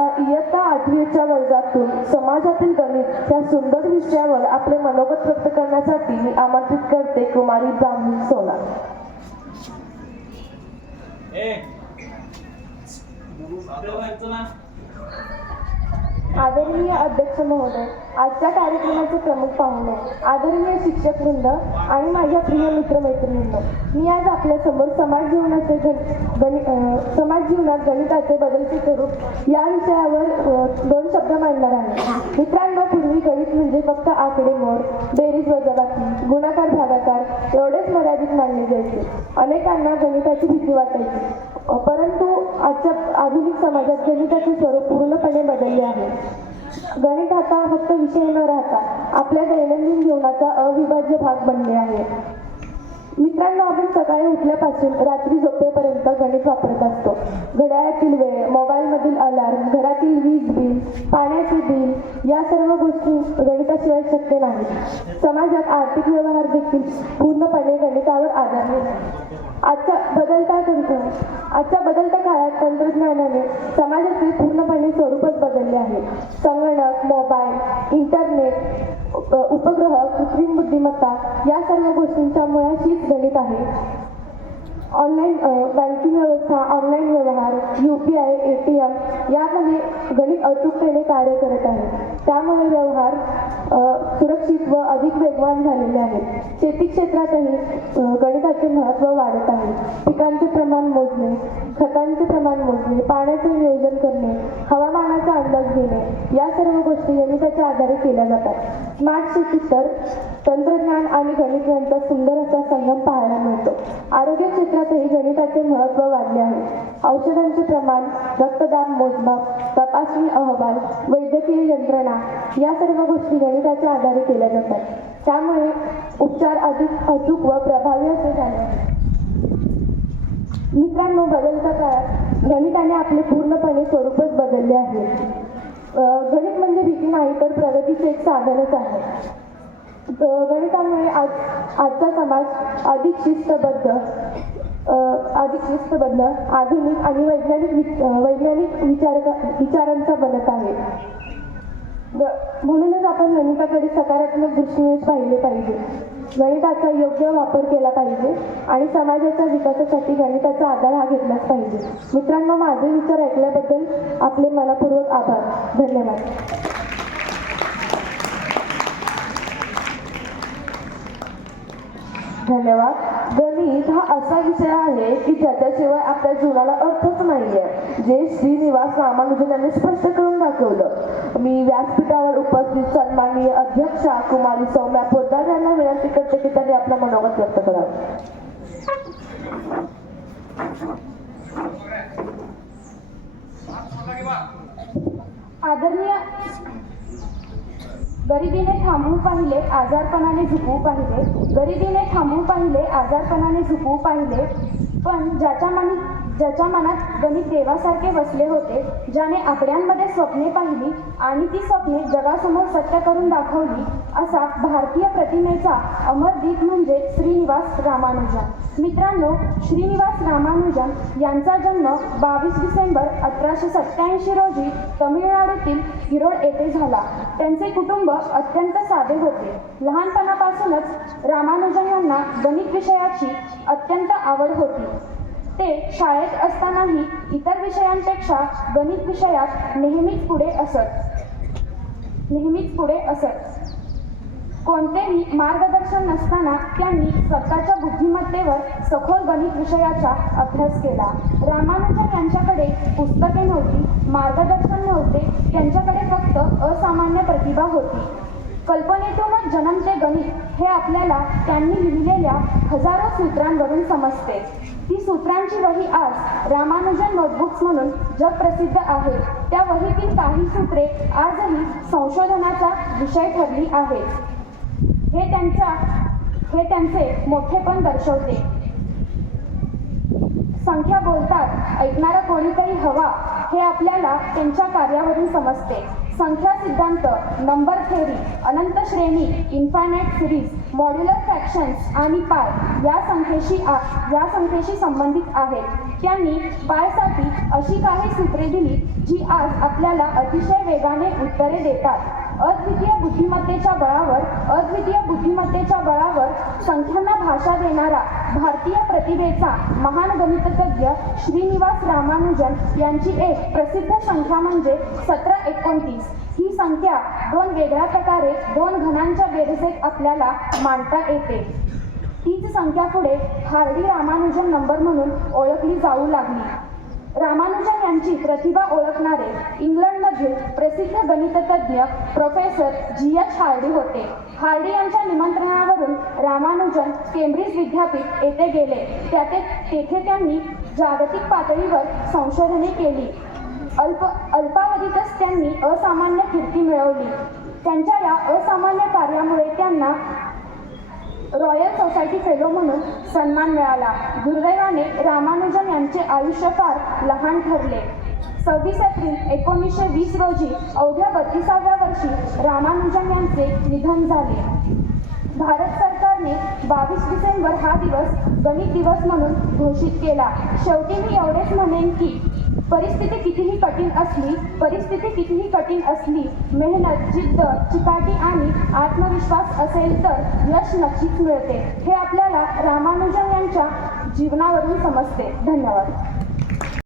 आता इयत्ता आठवीच्या वर्गातून समाजातील गणित या सुंदर विषयावर आपले मनोगत व्यक्त करण्यासाठी मी आमंत्रित करते कुमारी ब्राह्मण सोना ए आदरणीय अध्यक्ष महोदय आजच्या कार्यक्रमाचे प्रमुख पाहुणे आदरणीय शिक्षक वृंद आणि माझ्या प्रिय मित्रमैत्रिणींनो मी आज आपल्यासमोर समाज जीवनाचे गणित समाज जीवनात गणिताचे बदलते स्वरूप या विषयावर दोन शब्द मांडणार आहे. मित्रांनो पूर्वी गणित म्हणजे फक्त आकडेमोड बेरीज वजाबाकी गुणाकार भागाकार एवढेच मर्यादित मानले जायचे. अनेकांना गणिताची भीती वाटायची. परंतु आजच्या आधुनिक समाजात गणिताचे स्वरूप पूर्णपणे बदलले आहे. गणित आता फक्त विषय न राहता आपल्या दैनंदिन जीवनाचा अविभाज्य भाग बनले आहे. मित्रांनो आपण सकाळी उठल्यापासून रात्री झोपेपर्यंत गणित वापरत असतो. घड्याळातील वेळ मोबाईलमधील अलार्म घरातील वीज बिल पाण्याचे बिल या सर्व गोष्टी गणिताशिवाय शक्य नाही समाजात आर्थिक व्यवहार देखील पूर्णपणे गणितावर आधारित आहेत. आजच्या बदलता तंत्र आजच्या बदलत्या काळात तंत्रज्ञानाने समाजाचे बुद्धिमत्ता या सर्व गोष्टींच्या मुळाशीच गणित आहे. ऑनलाईन बँकिंग व्यवस्था ऑनलाईन व्यवहार U P I A T M यामध्ये गणित अचूकतेने कार्य करत आहे. त्यामुळे व्यवहार सुरक्षित व अधिक वेगवान झालेले आहेत. शेती क्षेत्रातही गणिताचे महत्त्व वाढत आहे. पिकांचे प्रमाण मोजणे खतांचे प्रमाण मोजणे पाण्याचे नियोजन करणे हवामानाचा अंदाज घेणे या सर्व गोष्टी गणिताच्या आधारे केल्या जातात. स्मार्ट शेतीत तर तंत्रज्ञान आणि गणित यांचा सुंदर असा संगम पाहायला मिळतो. आरोग्य क्षेत्रातही गणिताचे महत्त्व वाढले आहे. औषधांचे प्रमाण रक्तदाब मोजमाप तपासणी अहवाल वैद्यकीय यंत्रणा या सर्व गोष्टी गणिताच्या आधारे केल्या जातात. त्यामुळे उपचार अधिक अचूक व प्रभावी असे झाले आहेत मित्रांनो बदलत्या काळात गणिताने आपले पूर्णपणे स्वरूपच बदलले आहे. गणित म्हणजे भीती नाही तर प्रगतीचे एक साधनच आहे. गणितामुळे आज आजचा समाज अधिक शिस्तबद्ध अधिक शिस्तबद्ध आधुनिक आणि वैज्ञानिक वि- वैज्ञानिक विचार विचारांचा बनत आहे. ग- म्हणूनच आपण गणिताकडे सकारात्मक दृष्टीने पाहिले पाहिजे. गणिताचा योग्य वापर केला पाहिजे आणि समाजाच्या विकासासाठी गणिताचा आधार हा घेतलाच पाहिजे. मित्रांनो माझे विचार ऐकल्याबद्दल आपले मनापूर्वक आभार. धन्यवाद. धन्यवाद. गणित हा असा विषय आहे की ज्याच्याशिवाय आपल्या जीवनाला अर्थच नाहीये. जे श्रीनिवास रामानुजन यांनी स्पष्ट करून दाखवलं. मी व्यासपीठावर उपस्थित सन्माननीय अध्यक्षा कुमारी सौम्या पोद्दार यांना विनंती करते की त्यांनी आपलं मनोगत व्यक्त करावं. आदरणीय गरिबीने थांबवू पाहिले आजारपणाने झुकवू पाहिले. गरिबीने थांबवू पाहिले आजारपणाने झुकवू पाहिले. पण ज्याच्या मनी ज्याच्या मनात गणित देवासारखे बसले होते ज्याने आकड्यांमध्ये स्वप्ने पाहिली आणि ती स्वप्ने जगासमोर सत्य करून दाखवली असा भारतीय प्रतिमेचा अमरदीप म्हणजे श्रीनिवास रामानुजन. मित्रांनो श्रीनिवास रामानुजन यांचा जन्म बावीस डिसेंबर अठराशे सत्याऐंशी रोजी रोजी तमिळनाडूतील इरोड येथे झाला. त्यांचे कुटुंब अत्यंत साधे होते. लहानपणापासूनच रामानुजन यांना गणित विषयाची अत्यंत आवड होती. ते शाळेत असतानाही इतर विषयांपेक्षा गणित विषयात नेहमीच पुढे असत. नेहमीच पुढे असत. कोणतेही मार्गदर्शन नसताना त्यांनी स्वतःच्या बुद्धिमत्तेवर सखोल गणित विषयाचा अभ्यास केला. रामानुजन यांच्याकडे पुस्तके नव्हती मार्ग नव्हते त्यांच्याकडे फक्त असामान्य प्रतिभा होती. कल्पनेतूनच जन्मते गणित हे आपल्याला त्यांनी लिहिलेल्या हजारो सूत्रांवरून समजते. ती सूत्रांची वही आज रामानुजन नोटबुक्स म्हणून जगप्रसिद्ध आहे. त्या वहीतील काही सूत्रे आजही संशोधनाचा विषय ठरली आहे हे त्यांचा हे त्यांचे मोठेपण दर्शवते. संख्या बोलतात ऐकणारा कोणीतरी हवा. हे आपल्याला त्यांच्या कार्यावरून समजते. संख्या सिद्धांत नंबर थेरी अनंत श्रेणी इन्फायनाईट सिरीज मॉड्युलर फ्रॅक्शन्स आणि पाय या संख्येशी आ- या संख्येशी संबंधित आहेत. त्यांनी पायसाठी अशी काही सूत्रे दिली जी आज आपल्याला अतिशय वेगाने उत्तरे देतात. अद्वितीय बुद्धिमत्तेच्या बळावर अद्वितीय बुद्धिमत्तेच्या बळावर संख्यांना भाषा देणारा भारतीय प्रतिभेचा महान गणितज्ञ श्रीनिवास रामानुजन यांची एक प्रसिद्ध संख्या म्हणजे सतरा एकोणतीस. ही संख्या दोन वेगळ्या प्रकारे दोन घनांच्या बेरजेत आपल्याला मांडता येते. तीच संख्या पुढे हार्डी रामानुजन नंबर म्हणून ओळखली जाऊ लागली. रामानुजन यांची प्रतिभा ओळखणारे इंग्लंड म्हणजे प्रसिद्ध गणितज्ञ प्रोफेसर जी एच हार्डी होते. हार्डी यांच्या निमंत्रणावरून रामानुजन केम्ब्रिज विद्यापीठ येथे गेले. त्याते तेथे त्यांनी जागतिक पातळीवर संशोधने केली. अल्प अल्पावधीतच त्यांनी असामान्य कीर्ती मिळवली. त्यांच्या या असामान्य कार्यामुळे त्यांना रॉयल सोसायटी फेलो म्हणून सन्मान मिळाला. दुर्दैवाने रामानुजन यांचे आयुष्य फार लहान ठरले. सव्वीस एप्रिल एकोणीसशे वीस रोजी अवघ्या बत्तीसाव्या वर्षी रामानुजन यांचे निधन झाले. भारत सरकारने बावीस डिसेंबर हा दिवस गणित दिवस म्हणून घोषित केला. शेवटी मी एवढेच म्हणेन की परिस्थिती कितीही कठीण असली परिस्थिती कितीही कठीण असली मेहनत जिद्द चिकाटी आणि आत्मविश्वास असेल तर यश नक्कीच मिळते. हे आपल्याला रामानुजन यांच्या जीवनावरून समजते. धन्यवाद.